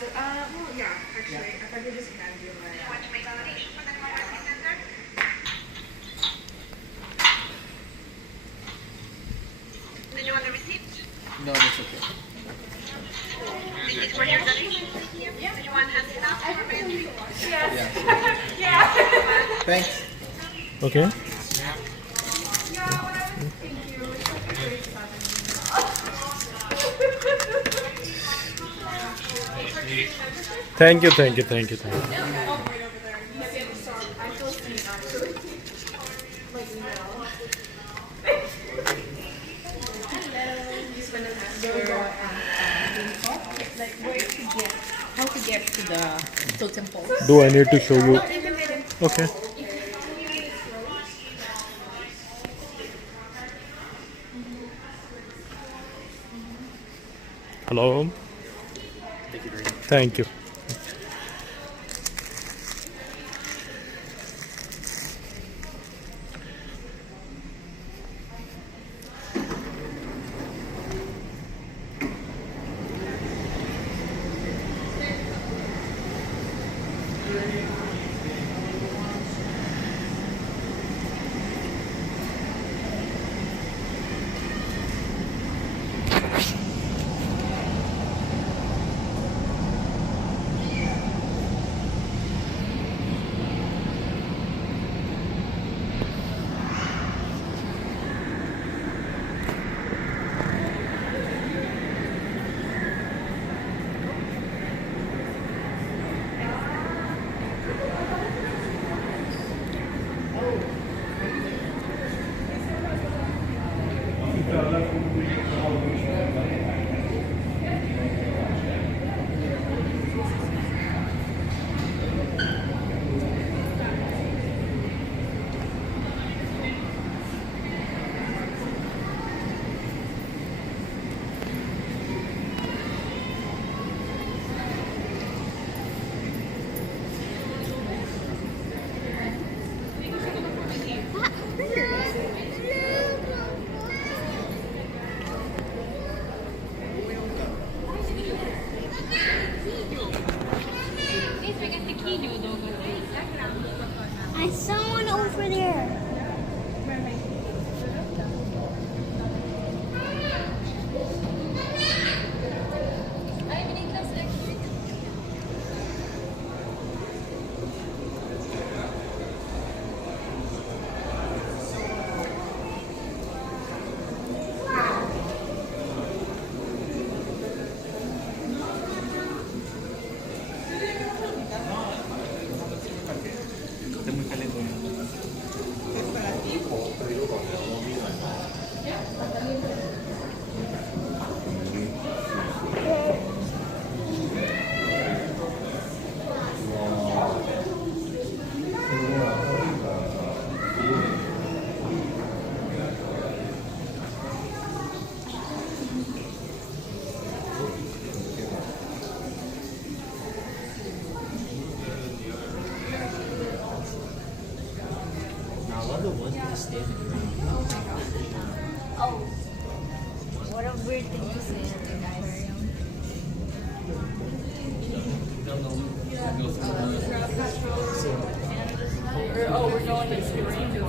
Well, yeah, actually, if I could just hand you my. Want to make a donation for the Commodity Center? Did you want the receipt? No, that's okay. This is for your donation. Yeah. Did you want to sit down for my drink? Yeah. Yeah. Thanks. Okay. Thank you, thank you, thank you, thank you. Like where to get, how to get to the totem pole. Do I need to show you? Okay. Hello. Thank you. I saw one over there. Oh, what a weird thing to say at an aquarium. We're going into the rainforest.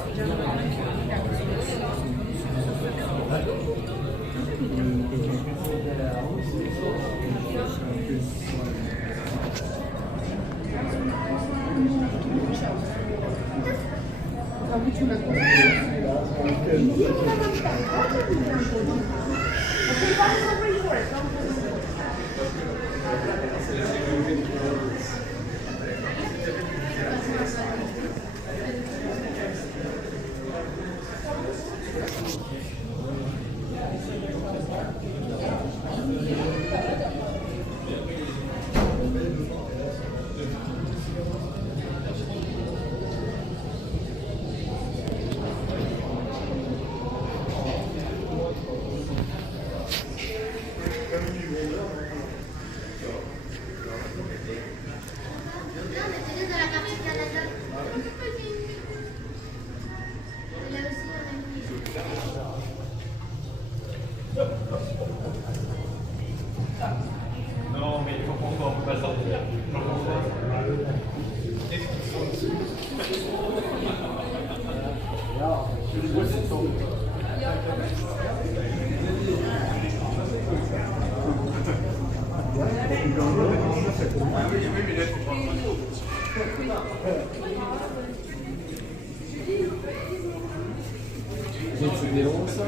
Zitten die rosa,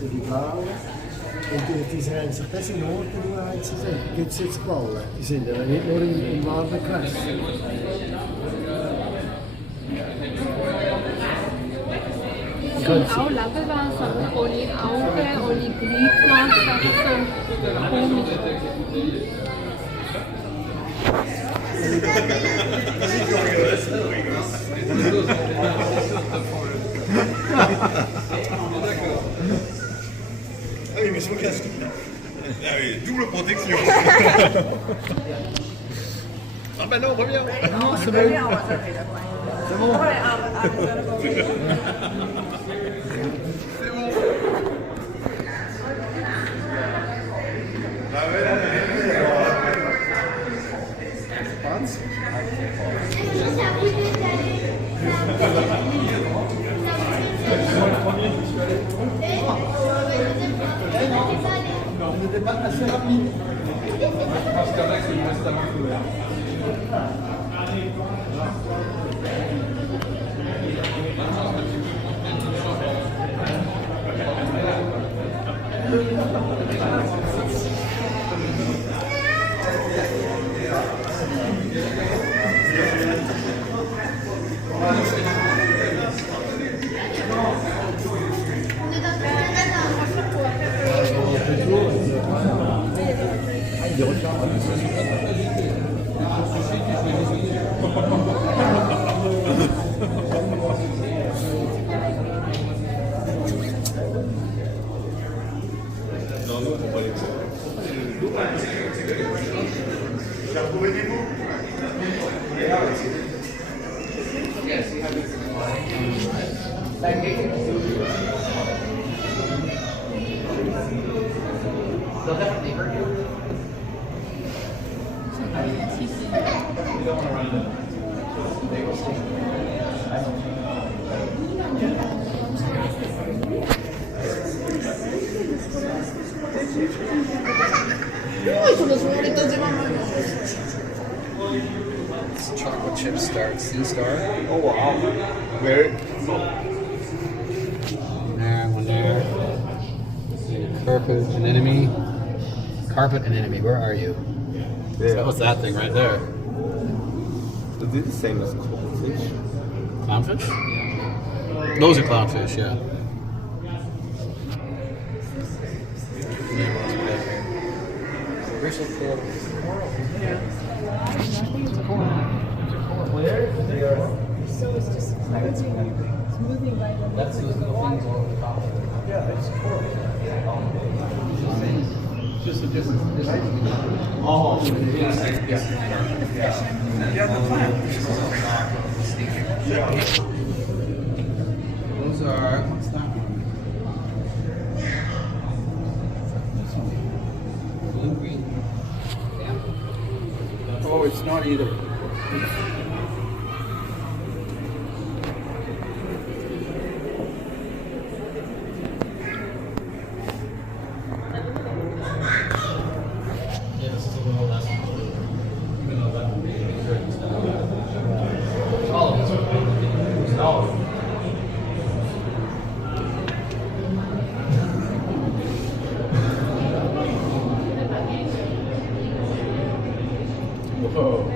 die blauen. Und die haben sich das in Ordnung zu sehen. Gibt es jetzt Ballen? Die sind ja nicht nur im warmen Gewässer. Auch Lebewesen, ohne Augen, ohne Gliedmasse, so komisch. Ah oui, mais son casque. Ah oui, double protection. Ah bah non, reviens. Non, c'est bon. C'est bon. On n'était pas assez rapide. Chocolate chip star, sea star. Oh wow. Where? There, one there. Carpet anemone. Carpet anemone, where are you? There. That was that thing right there. Is it the same as clownfish? Clownfish? Those are clownfish, yeah. Bristol coral. So it's just it's moving by the That's those little things all over the top. Yeah, it's cool. Just a different. Oh, Those are. What's that one? Blue green. Oh, it's not either. Yeah, this is a little less blue. Even though that would be a good all of it's all of it. Whoa.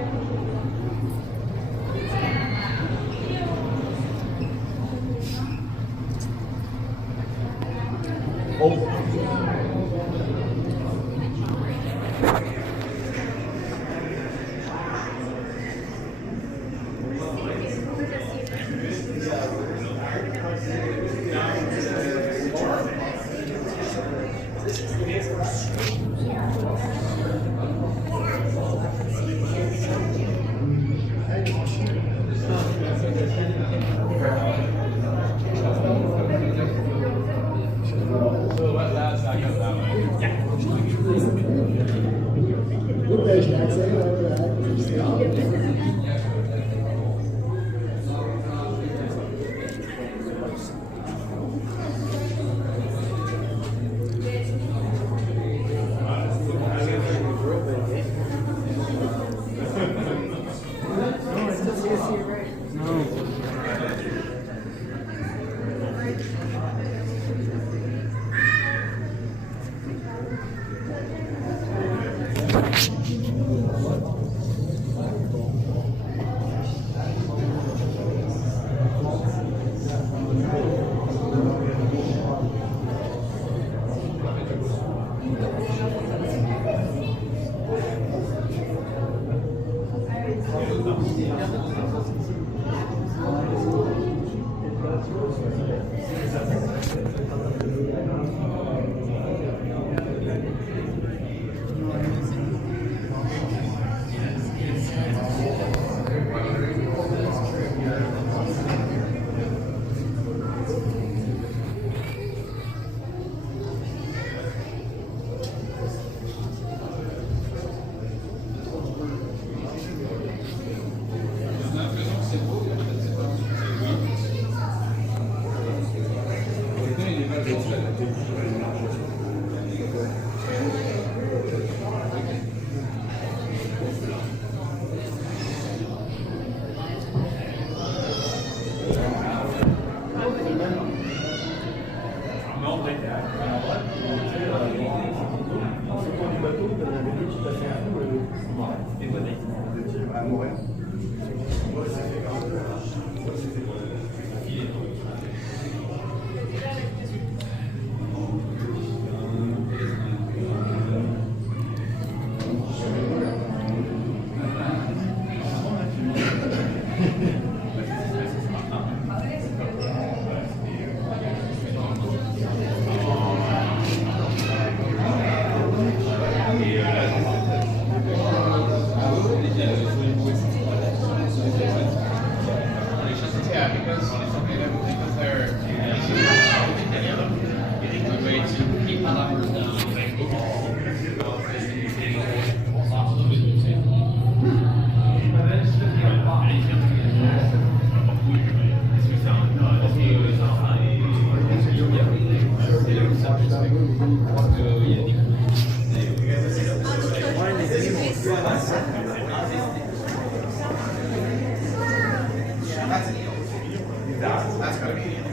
That's gotta be an eel.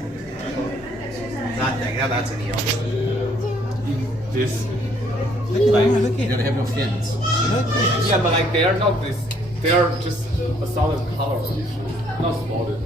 That thing, yeah, that's an eel. This. Look at it, they have no fins. Yeah, but like they are not this. They are just a solid color, not spotted.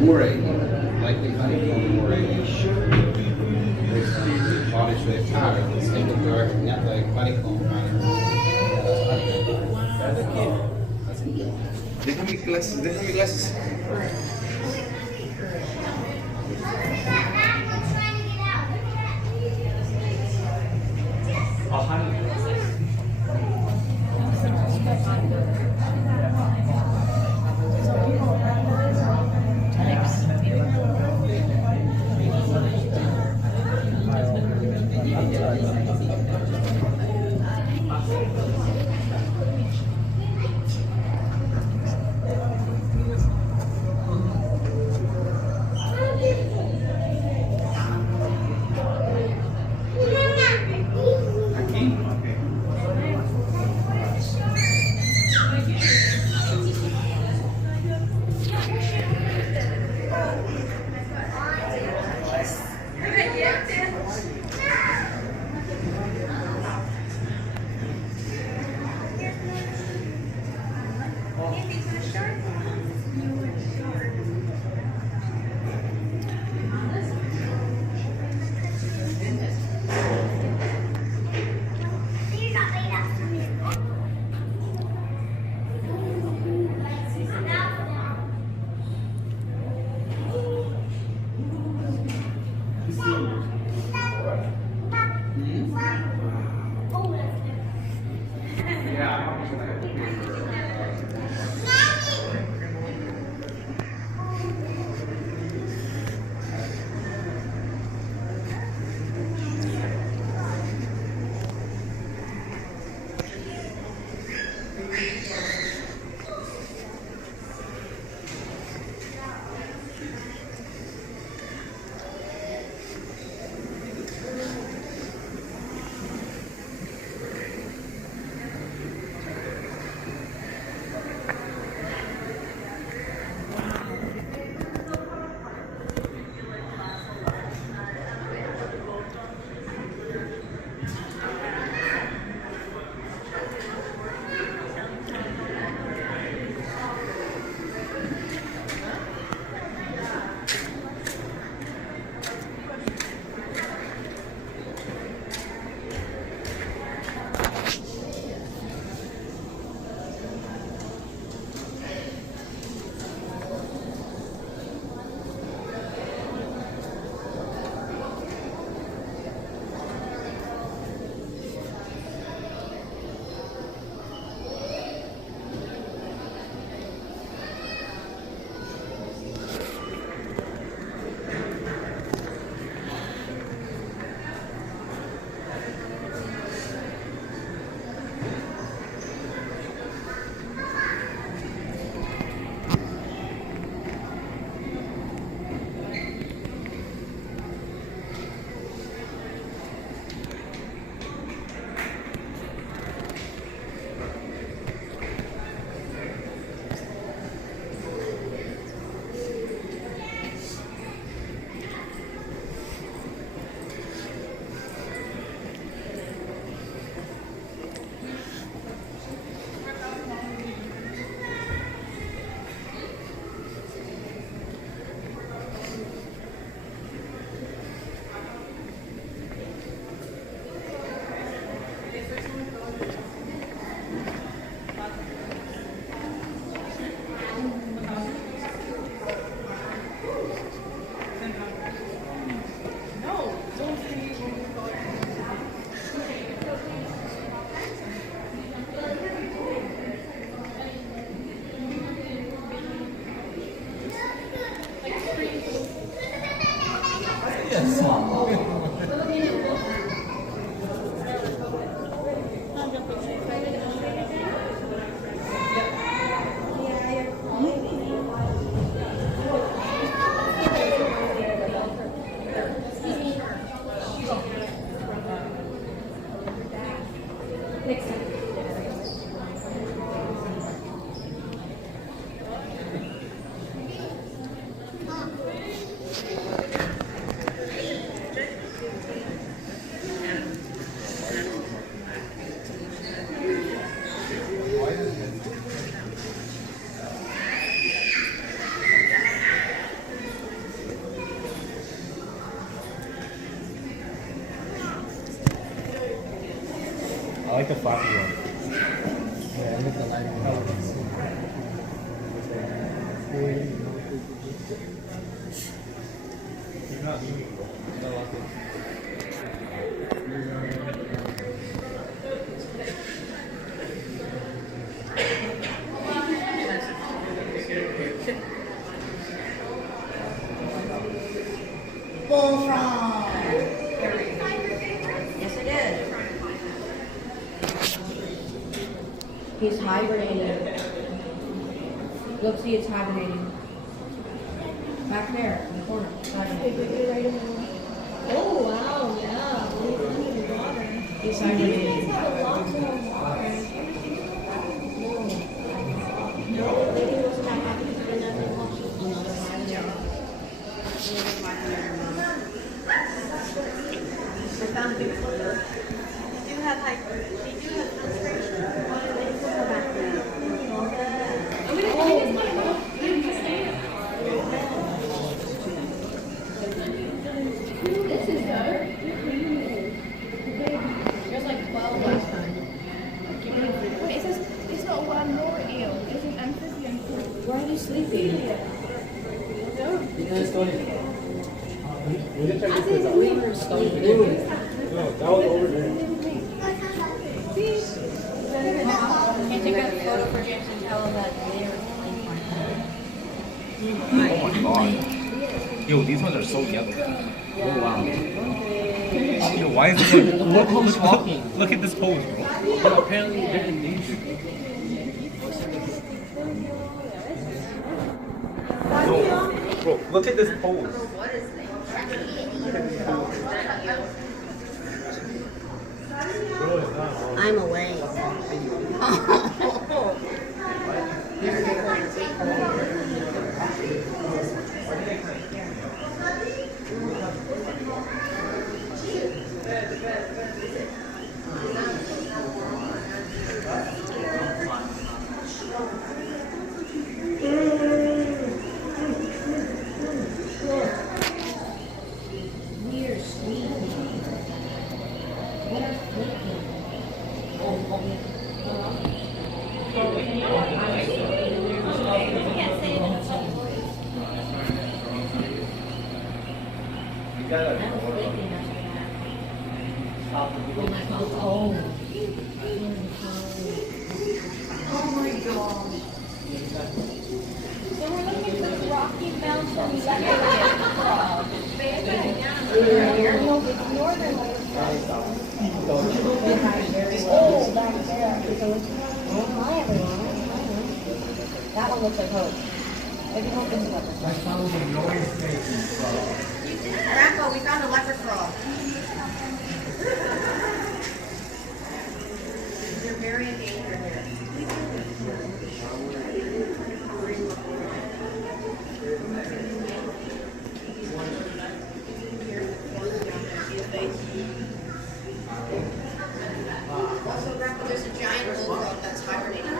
Moray, likely honeycomb moray. Cottage with single dark, not like honeycomb. Déjame glasses. I like the floppy one. Yeah, look at the lighting. You're not moving, bro. I like it. Bullfrog. Yes, it is. He's hibernating. Look, see, it's hibernating. Back there, in the corner. Hibernating. Oh, wow, yeah. We're in the water. He's hibernating. Have a lot more water. No, the lady wasn't that happy because we never watched another hibernating. I found big photos. They do have like, they do have inspiration. What are they for back there? sleeping. We can check I think we were sleeping. No, that was over there. Can you take a photo for James and tell him that they were Oh my god. Yo, these ones are so yellow. Oh wow. Yo, why is it look at this pose, bro. But apparently they're endangered. Yo, bro, look at this pose. I'm away. We're sleeping. What are sleeping? That one looks like hope. Maybe hope is leopard. I found a noise-making frog. Grandpa, we found a leopard frog. They're very endangered here. Also, Grandpa, there's a giant bullfrog that's hibernating.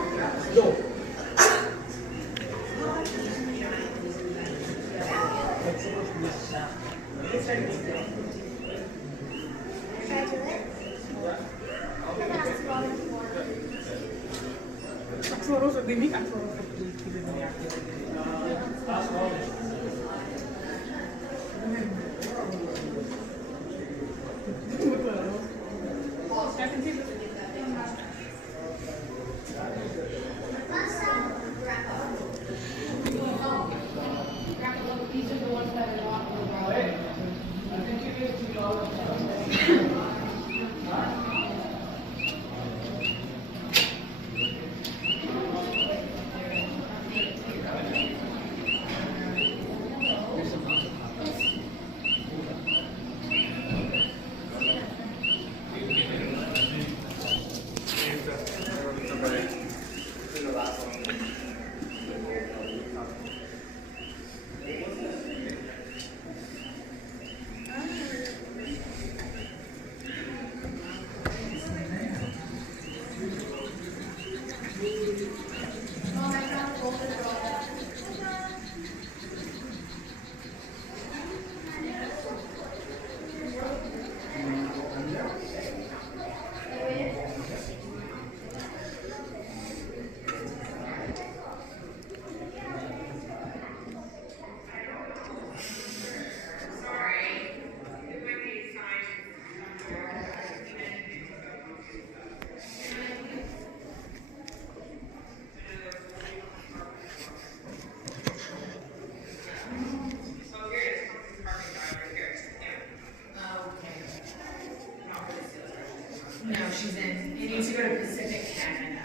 No, she's in. You need to go to Pacific Canada.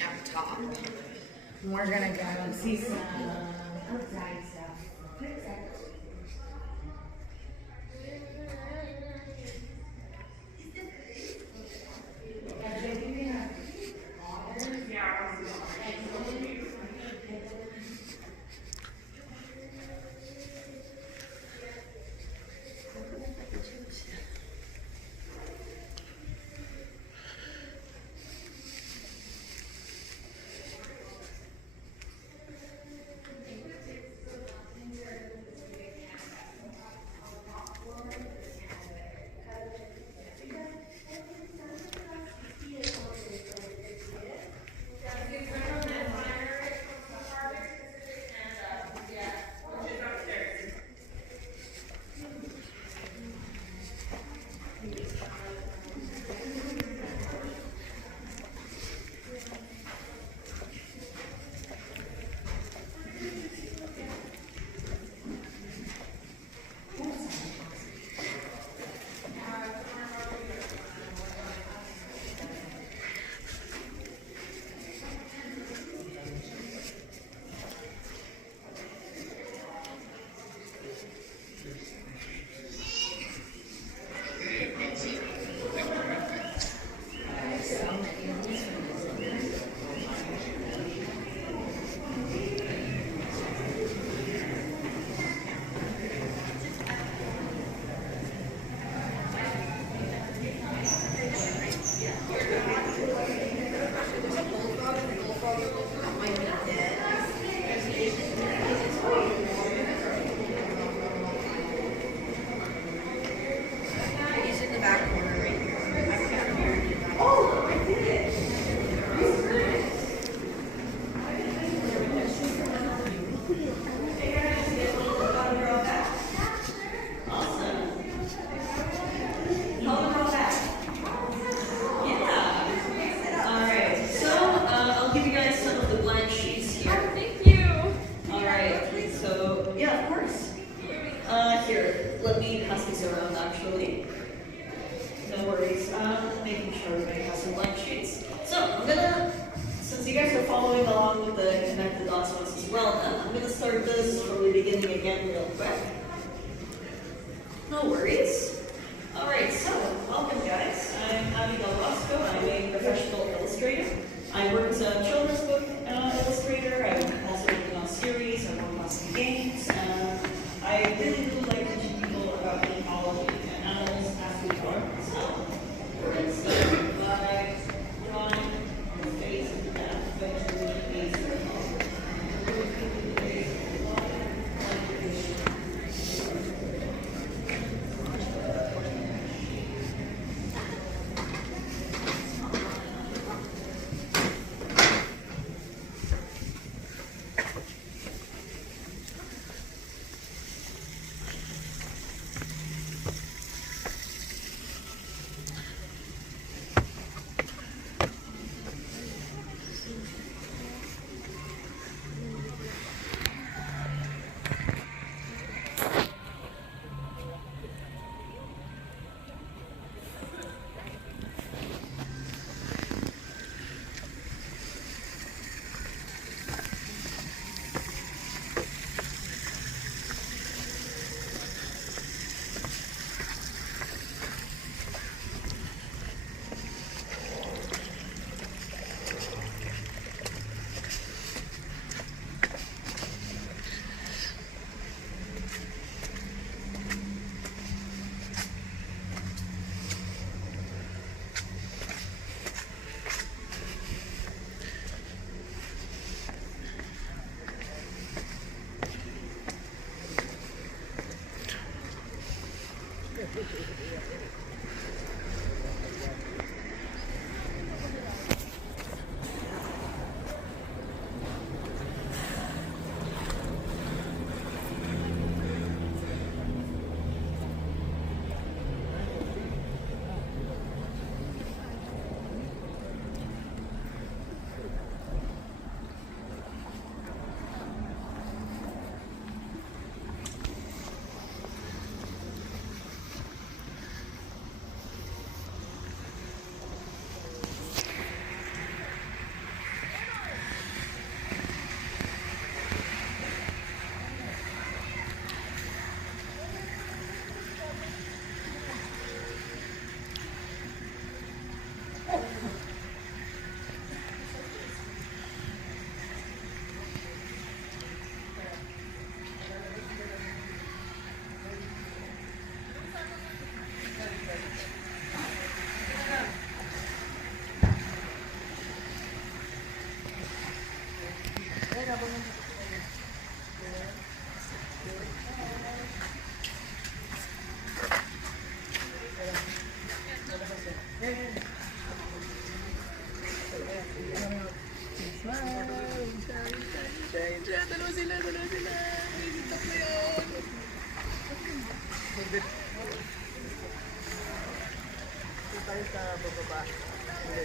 Up top. We're gonna go see some outside stuff. monkeys around actually. No worries. Making sure everybody has some blank sheets. So I'm gonna, since you guys are following along with the connected dots ones as well, then I'm gonna start this from the beginning again real quick. No worries. Alright, so welcome guys. I'm Abigail Roscoe. I'm a professional illustrator. I work as a children's book illustrator. I'm also working on series. I work on some games. I really like teaching people about ecology and animals as we are. So we're going to start by drawing the face of that vegetable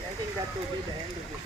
I think that will be the end of it.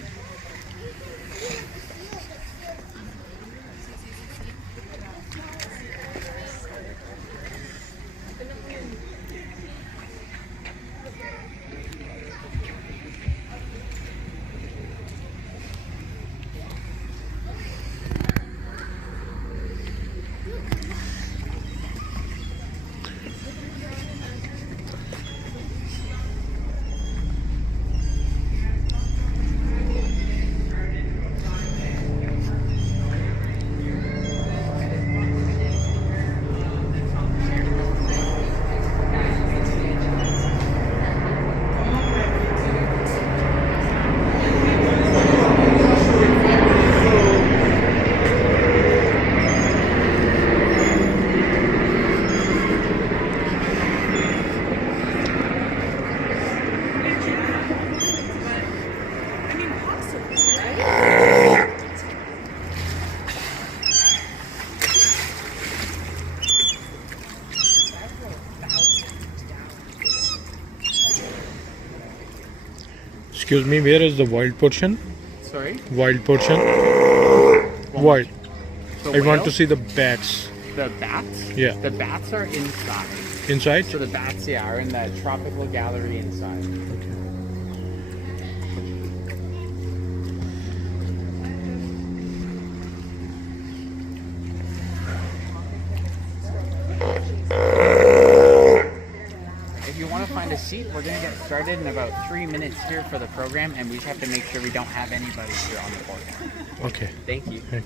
Excuse me, where is the wild portion? Sorry? Wild portion? Wild. I want to see the bats. The bats? Yeah. The bats are inside. Inside? So the bats, yeah, are in the tropical gallery inside. If you want to find a seat, we're going to get started in about 3 minutes here for the program, and we just have to make sure we don't have anybody here on the program. Okay. Thank you. Okay.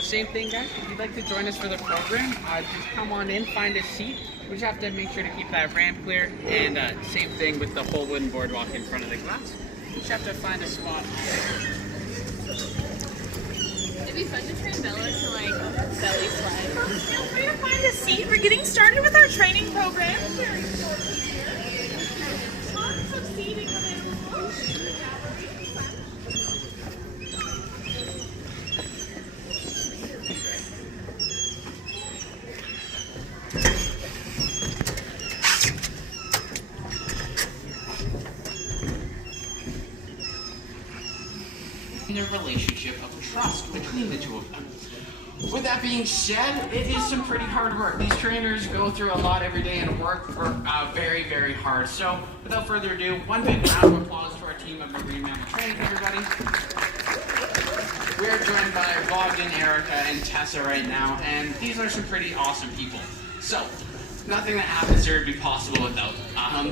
Same thing, guys. If you'd like to join us for the program, just come on in, find a seat. We just have to make sure to keep that ramp clear. And same thing with the whole wooden boardwalk in front of the glass. You just have to find a spot. It'd be fun to train Bella to like belly slide. Feel free to find a seat. We're getting started with our training program. Lots of seating available. A relationship of trust between the two of them. With that being said, it is some pretty hard work. These trainers go through a lot every day and work very, very hard. So, without further ado, one big round of applause to our team of Marine Mammal Training, everybody. We are joined by Bogdan, Erica, and Tessa right now, and these are some pretty awesome people. So, nothing that happens here would be possible without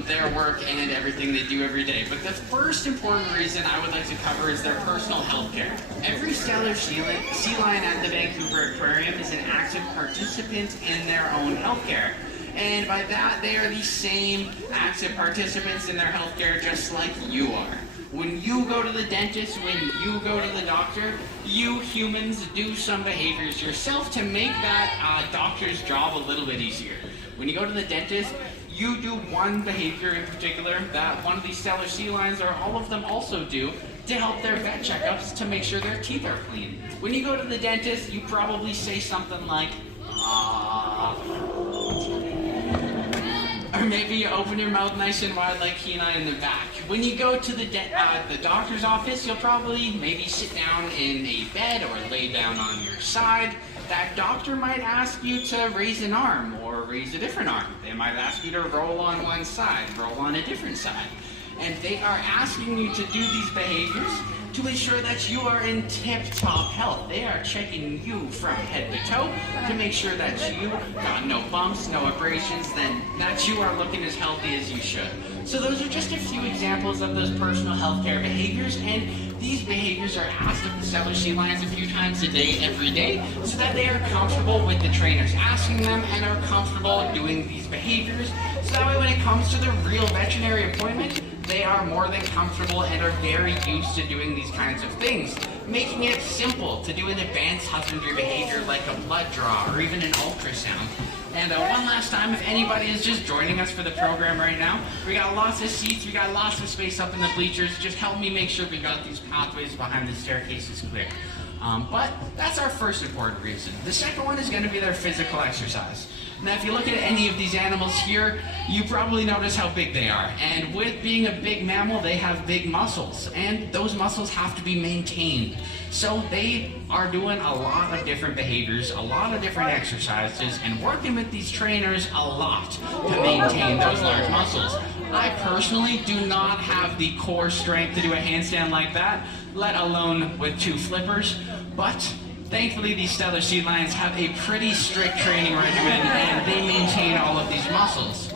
their work and everything they do every day. But the first important reason I would like to cover is their personal health care. Every stellar sea lion at the Vancouver Aquarium is an active participant in their own health care. And by that, they are the same active participants in their health care just like you are. When you go to the dentist, when you go to the doctor, you humans do some behaviors yourself to make that doctor's job a little bit easier. When you go to the dentist, you do one behavior in particular that one of these stellar sea lions or all of them also do to help their vet checkups to make sure their teeth are clean. When you go to the dentist, you probably say something like, or maybe you open your mouth nice and wide like Kenai in the back. When you go to the doctor's office, you'll probably maybe sit down in a bed or lay down on your side. That doctor might ask you to raise an arm or raise a different arm. They might ask you to roll on one side, roll on a different side. And they are asking you to do these behaviors to ensure that you are in tip-top health. They are checking you from head to toe to make sure that you got no bumps, no abrasions, then that you are looking as healthy as you should. So those are just a few examples of those personal health care behaviors, and these behaviors are asked of the stellar sea lions a few times a day, every day, so that they are comfortable with the trainers asking them and are comfortable doing these behaviors. So that way when it comes to the real veterinary appointment, they are more than comfortable and are very used to doing these kinds of things, making it simple to do an advanced husbandry behavior like a blood draw or even an ultrasound. And one last time, if anybody is just joining us for the program right now, we got lots of seats, we got lots of space up in the bleachers. Just help me make sure we got these pathways behind the staircases clear. But that's our first important reason. The second one is going to be their physical exercise. Now, if you look at any of these animals here, you probably notice how big they are. And with being a big mammal, they have big muscles, and those muscles have to be maintained. So they are doing a lot of different behaviors, a lot of different exercises, and working with these trainers a lot to maintain those large muscles. I personally do not have the core strength to do a handstand like that, let alone with 2 flippers, but thankfully these Steller sea lions have a pretty strict training regimen and they maintain all of these muscles.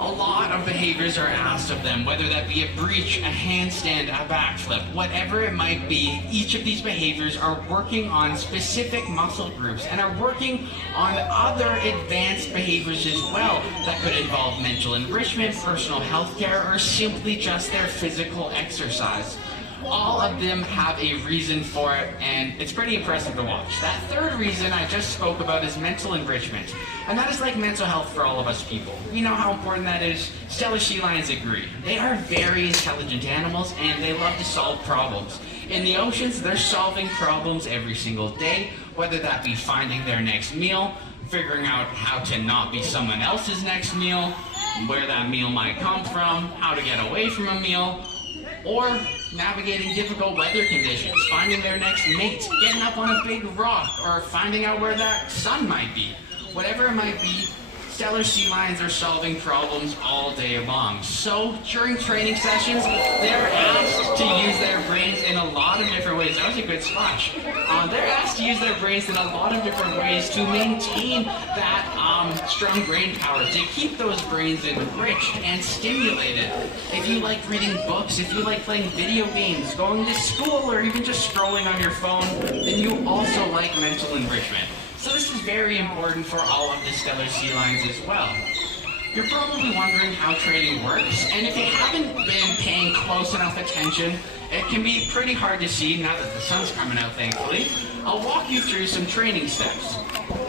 A lot of behaviors are asked of them, whether that be a breach, a handstand, a backflip, whatever it might be. Each of these behaviors are working on specific muscle groups and are working on other advanced behaviors as well that could involve mental enrichment, personal health care, or simply just their physical exercise. All of them have a reason for it, and it's pretty impressive to watch. That third reason I just spoke about is mental enrichment, and that is like mental health for all of us people. We know how important that is. Steller sea lions agree. They are very intelligent animals, and they love to solve problems. In the oceans, they're solving problems every single day, whether that be finding their next meal, figuring out how to not be someone else's next meal, where that meal might come from, how to get away from a meal, or navigating difficult weather conditions, finding their next mate, getting up on a big rock, or finding out where that sun might be. Whatever it might be, Steller sea lions are solving problems all day long. So during training sessions, they're asked to use their brains in a lot of different ways. That was a good splash. They're asked to use their brains in a lot of different ways to maintain that strong brain power, to keep those brains enriched and stimulated. If you like reading books, if you like playing video games, going to school, or even just scrolling on your phone, then you also like mental enrichment. So this is very important for all of the Steller sea lions as well. You're probably wondering how training works, and if you haven't been paying close enough attention, it can be pretty hard to see now that the sun's coming out, thankfully. I'll walk you through some training steps.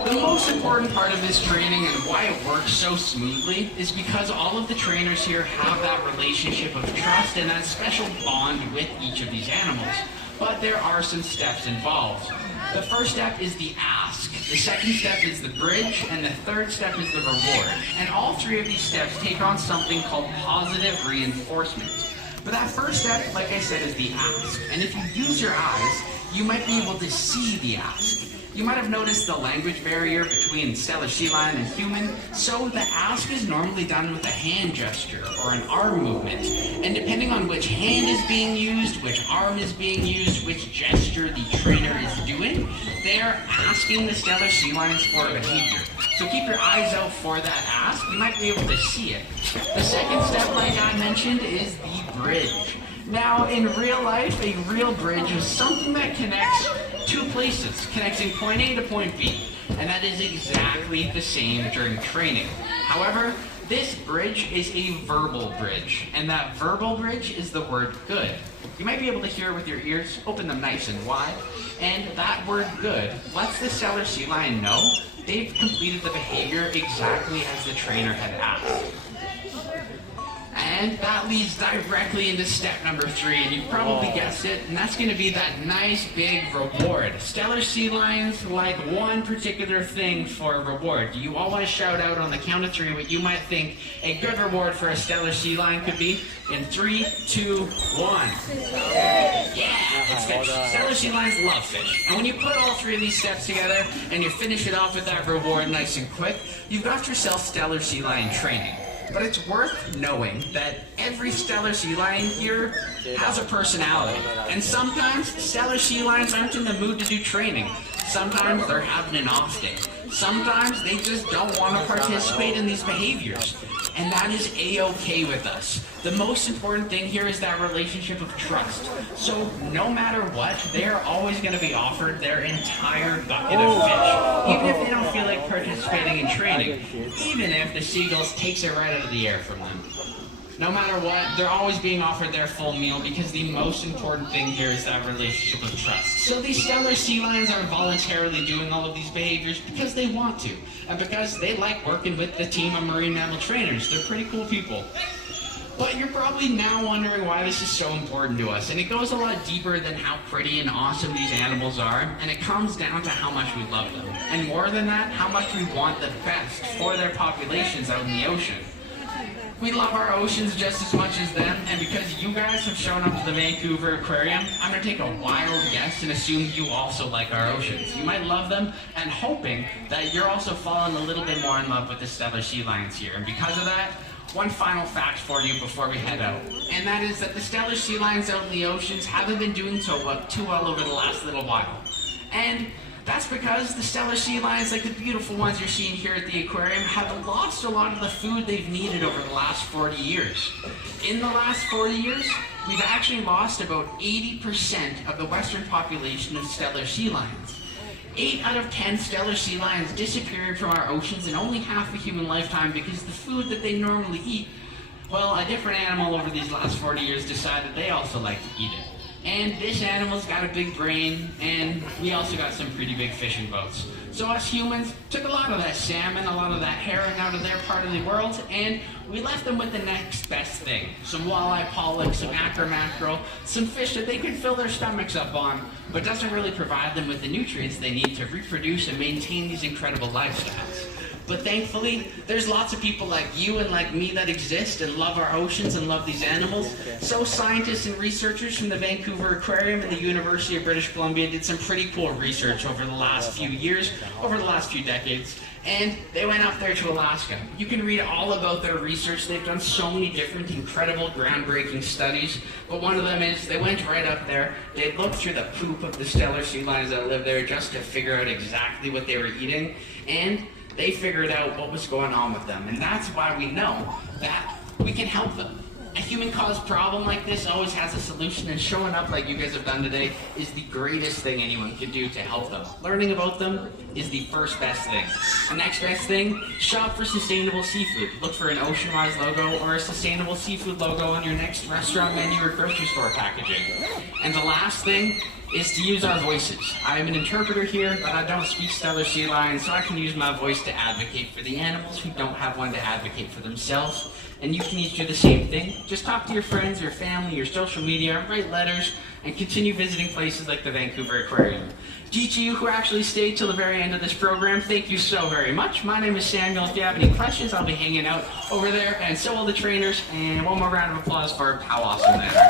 The most important part of this training and why it works so smoothly is because all of the trainers here have that relationship of trust and that special bond with each of these animals. But there are some steps involved. The first step is the ask, the second step is the bridge, and the third step is the reward. And all 3 of these steps take on something called positive reinforcement. But that first step, like I said, is the ask. And if you use your eyes, you might be able to see the ask. You might have noticed the language barrier between Steller sea lion and human, so the ask is normally done with a hand gesture or an arm movement. And depending on which hand is being used, which arm is being used, which gesture the trainer is doing, they're asking the Steller sea lions for a behavior. So keep your eyes out for that ask. You might be able to see it. The second step, like I mentioned, is the bridge. Now, in real life, a real bridge is something that connects 2 places, connecting point A to point B, and that is exactly the same during training. However, this bridge is a verbal bridge, and that verbal bridge is the word good. You might be able to hear it with your ears, open them nice and wide, and that word good lets the Steller sea lion know they've completed the behavior exactly as the trainer had asked. And that leads directly into step number 3, and you probably guessed it, and that's going to be that nice big reward. Steller sea lions like one particular thing for a reward. Do you all want to shout out on the count of 3 what you might think a good reward for a Steller sea lion could be? In 3, 2, 1. Yeah, it's fish. Steller sea lions love fish. And when you put all 3 of these steps together and you finish it off with that reward nice and quick, you've got yourself Steller sea lion training. But it's worth knowing that every Steller sea lion here has a personality. And sometimes Steller sea lions aren't in the mood to do training. Sometimes they're having an off day. Sometimes they just don't want to participate in these behaviors. And that is a-okay with us. The most important thing here is that relationship of trust. So no matter what, they are always going to be offered their entire bucket of fish, even if they don't feel like participating in training, even if the seagulls takes it right out of the air from them. No matter what, they're always being offered their full meal because the most important thing here is that relationship of trust. So these Steller sea lions are voluntarily doing all of these behaviors because they want to, and because they like working with the team of marine mammal trainers. They're pretty cool people. But you're probably now wondering why this is so important to us, and it goes a lot deeper than how pretty and awesome these animals are, and it comes down to how much we love them. And more than that, how much we want the best for their populations out in the ocean. We love our oceans just as much as them, and because you guys have shown up to the Vancouver Aquarium, I'm going to take a wild guess and assume you also like our oceans. You might love them, and hoping that you're also falling a little bit more in love with the Stellar sea lions here. And because of that, one final fact for you before we head out, and that is that the Stellar sea lions out in the oceans haven't been doing too well over the last little while. And that's because the Stellar sea lions, like the beautiful ones you're seeing here at the aquarium, have lost a lot of the food they've needed over the last 40 years. In the last 40 years, we've actually lost about 80% of the western population of Stellar sea lions. 8 out of 10 Stellar sea lions disappeared from our oceans in only half a human lifetime because the food that they normally eat, well, a different animal over these last 40 years decided they also like to eat it. And this animal's got a big brain, and we also got some pretty big fishing boats. So us humans took a lot of that salmon, a lot of that herring out of their part of the world, and we left them with the next best thing. Some walleye pollock, some acro mackerel, some fish that they could fill their stomachs up on, but doesn't really provide them with the nutrients they need to reproduce and maintain these incredible lifestyles. But thankfully, there's lots of people like you and like me that exist and love our oceans and love these animals. So scientists and researchers from the Vancouver Aquarium and the University of British Columbia did some pretty cool research over the last few years, over the last few decades, and they went up there to Alaska. You can read all about their research. They've done so many different incredible groundbreaking studies, but one of them is they went right up there, they looked through the poop of the Stellar sea lions that live there just to figure out exactly what they were eating, and they figured out what was going on with them. And that's why we know that we can help them. A human-caused problem like this always has a solution, and showing up like you guys have done today is the greatest thing anyone can do to help them. Learning about them is the first best thing. The next best thing, shop for sustainable seafood. Look for an Oceanwise logo or a sustainable seafood logo on your next restaurant menu or grocery store packaging. And the last thing is to use our voices. I am an interpreter here, but I don't speak Stellar sea lion, so I can use my voice to advocate for the animals who don't have one to advocate for themselves. And you can each do the same thing. Just talk to your friends, your family, your social media, write letters, and continue visiting places like the Vancouver Aquarium. To each of you who actually stayed till the very end of this program, thank you so very much. My name is Samuel. If you have any questions, I'll be hanging out over there, and so will the trainers. And one more round of applause for how awesome they are.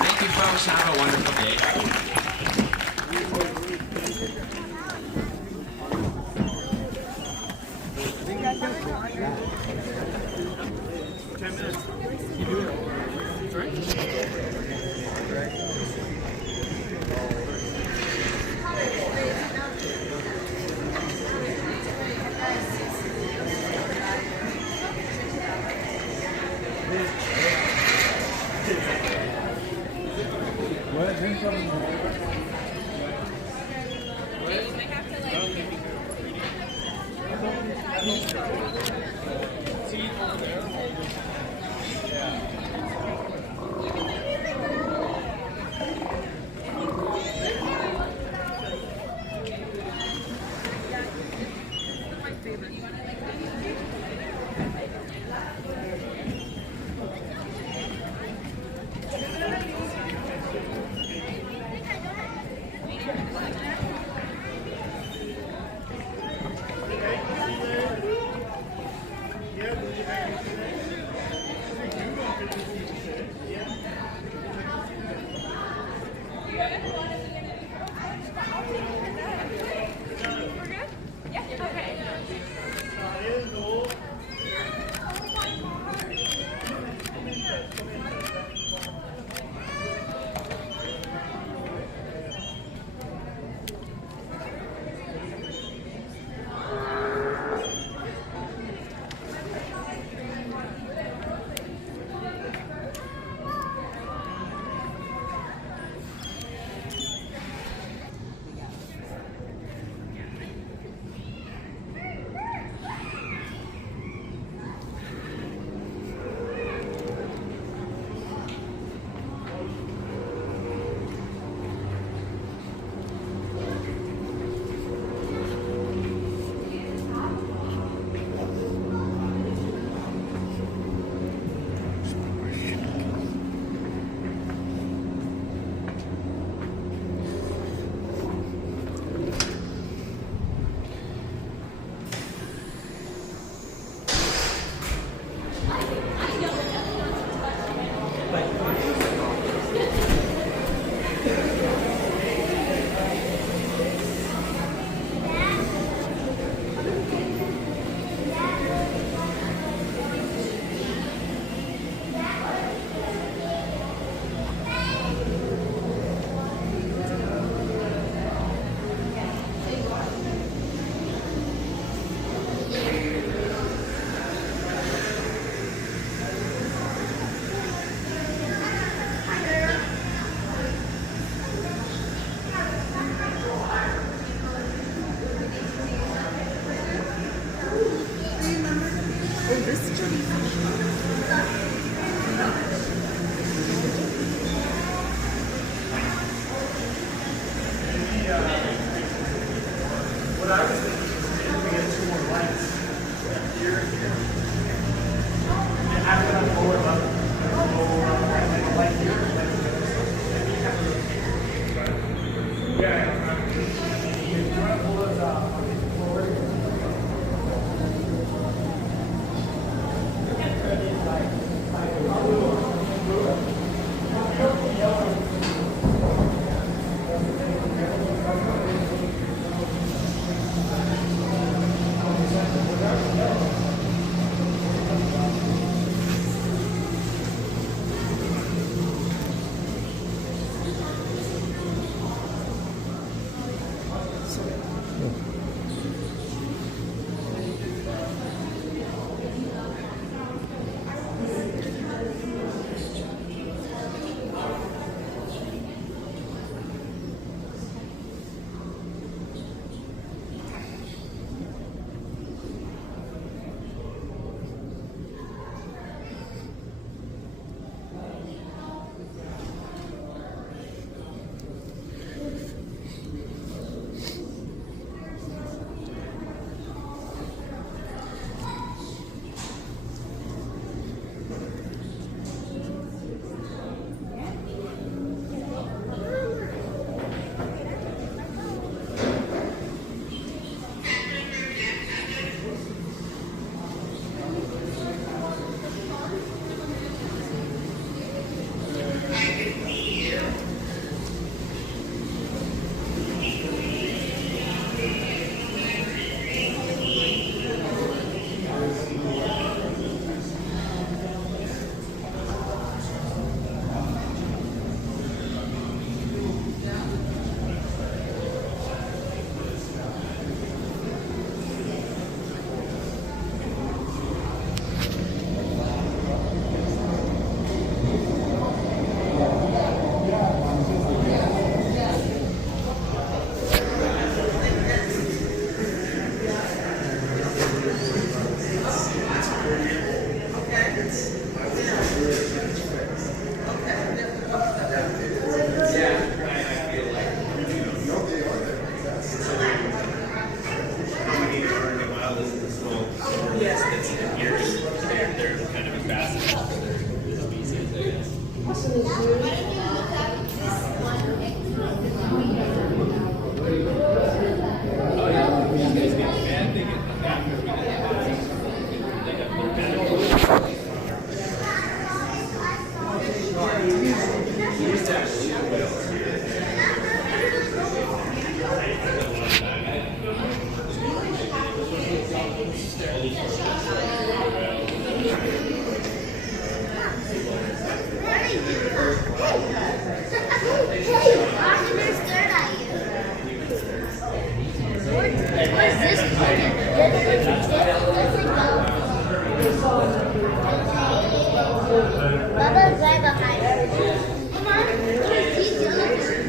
Thank you, folks. Have a wonderful day. Well, drink something. Yes, it's the ears. They're kind of invasive species, I guess. Bubba's right behind her. Come on, see jellyfish.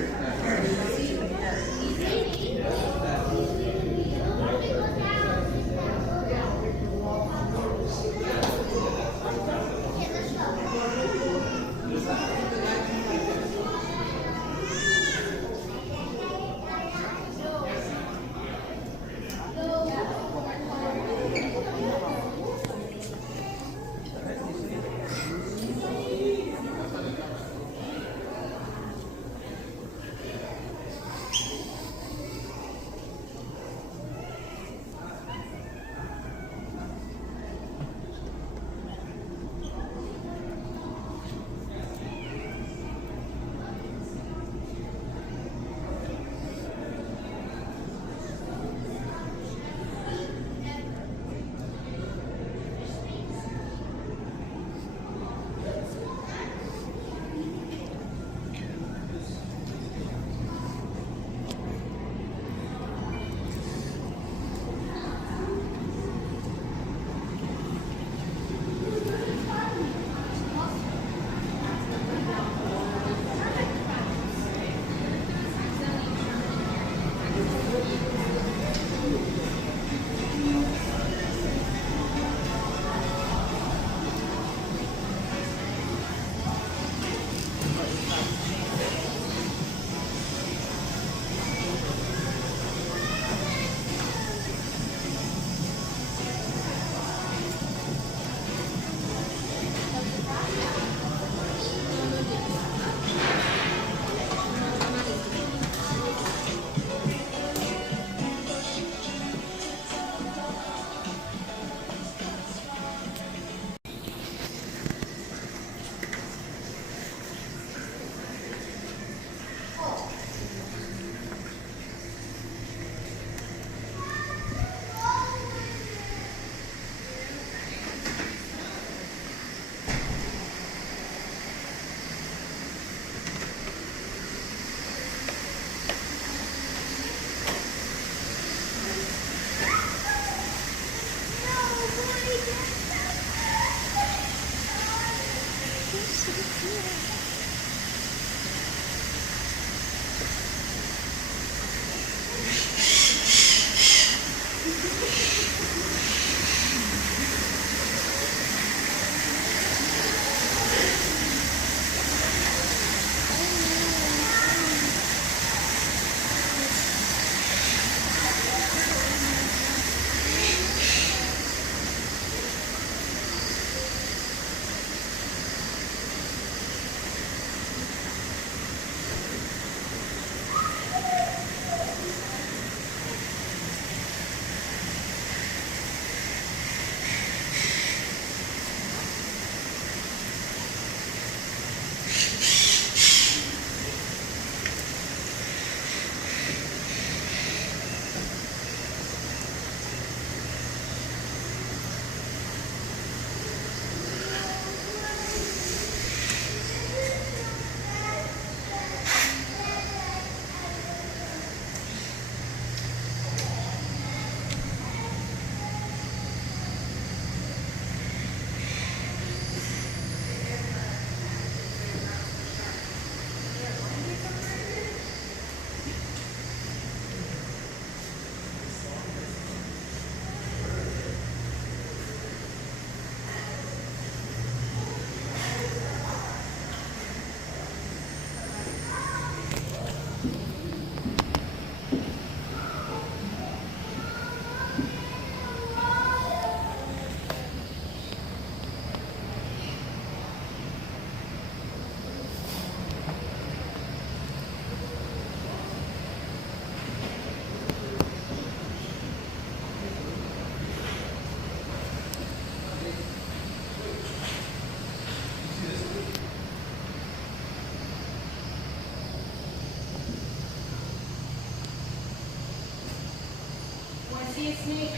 snake.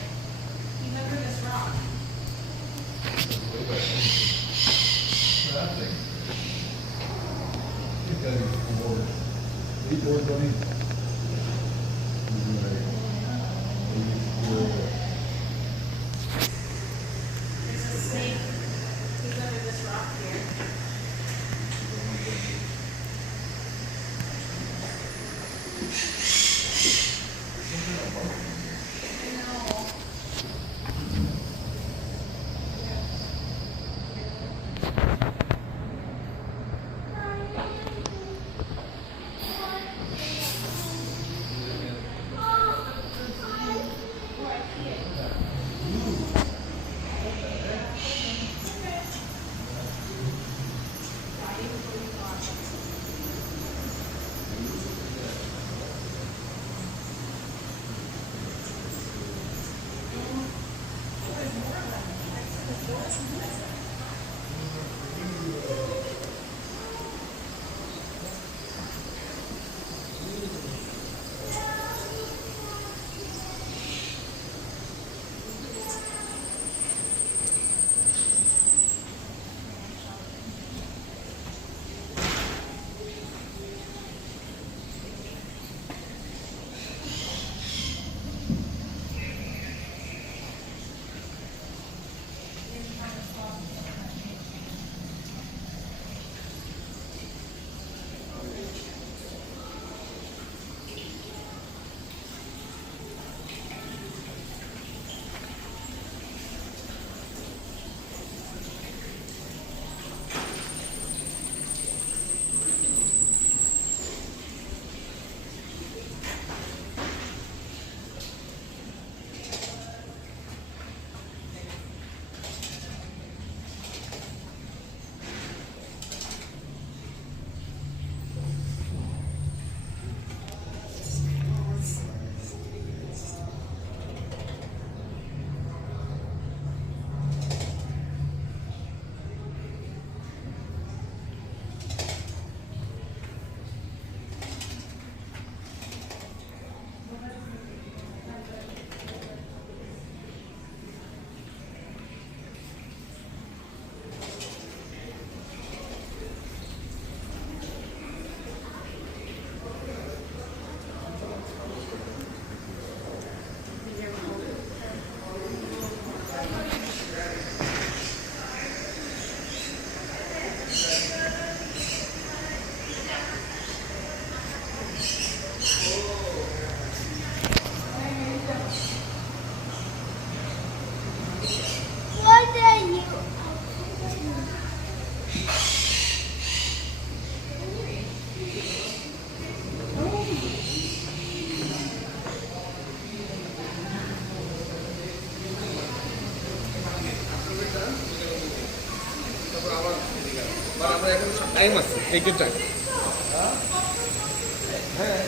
He's under this rock. There's a snake. He's under this rock here. Time আছে, take your time. হ্যাঁ